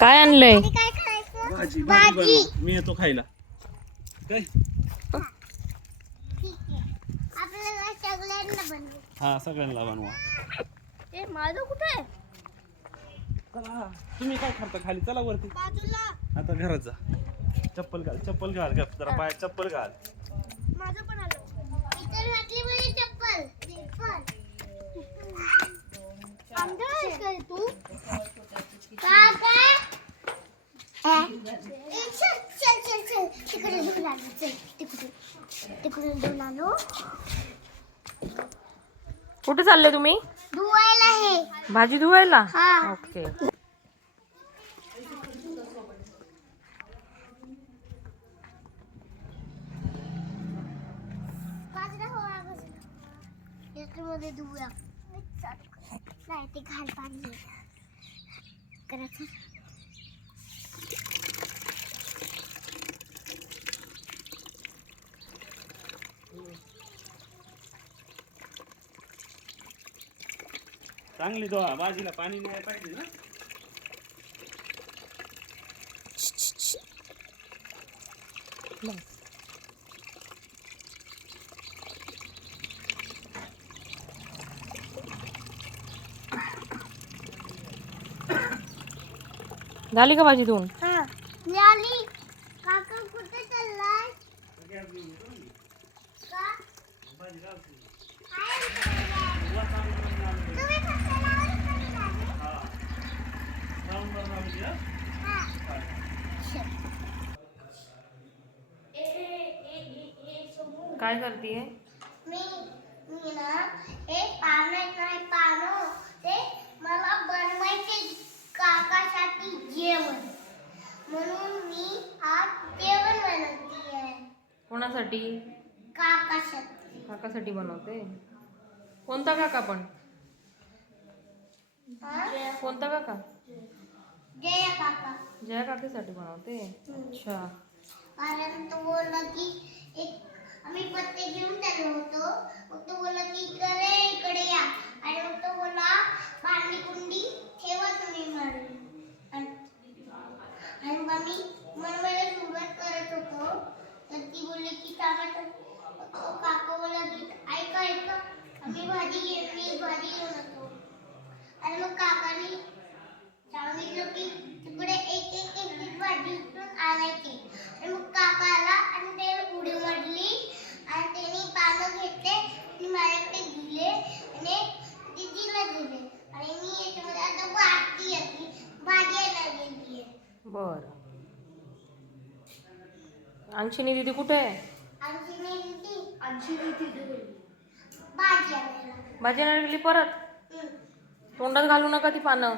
काय आणलंय? मी येतो खायला. हा सगळ्यांना बनवा. ए माझं कुठे तुम्ही काय खाता खाली? चला वरती. आता घरात जा. चप्पल घाल चप्पल घाल घाल जरा पाय चप्पल घाल. माझं पण आलं. कुठे चालले तुम्ही? धुवायला हे भाजी धुवायला? हा. ओके बाजूला हो बाजूला याच्यामध्ये धुवूया नाही ते घाल पाणी करायचं चांगली धुवा भाजीला पाणी नाही पाहिजे ना झाली का भाजी धुवून हा मिळाली काका कुठे चाललाय का? काय तुम्ही फक्त लावून कधी झाले? हा. काय करतीये मी मी ना हे पानं नाही पानं ते मला बनवायचे काकासाठी जेवण म्हणून मी आज जेवण बनवते कोणासाठी काकासाठी. काकासाठी बनवते. कोणता काका पण? कोणता काका? जय काका. जया काकीसाठी बनवते. अच्छा. कारण तो बोलला की एक आम्ही पत्ते घेऊन चाललो होतो मग तो बोलला की इकडे इकडे या आणि मग तो बोलला भांडी कुंडी ठेवा तुम्ही म्हणून आणि आणि मग आम्ही मनवायला सुरुवात करत होतो तर की टमाटर मग तो काका बोलला ऐका ऐका. आम्ही भाजी घेतली भाजी घेऊन येतो आणि मग काकाने सांगितलं की तिकडे एक एक एक एक भाजी उचलून आणायची आणि मग काका आला आणि ते उडी मारली आणि त्याने पानं घेतले आणि माझ्याकडे दिले आणि दिदीला दिले. आणि मी याच्यामध्ये आता वाटती येते भाजी आणायला गेली बरं. अंशिनी दीदी कुठे आहे? भाजी आणायला. गेली परत. तोंडात घालू नका ती पानं.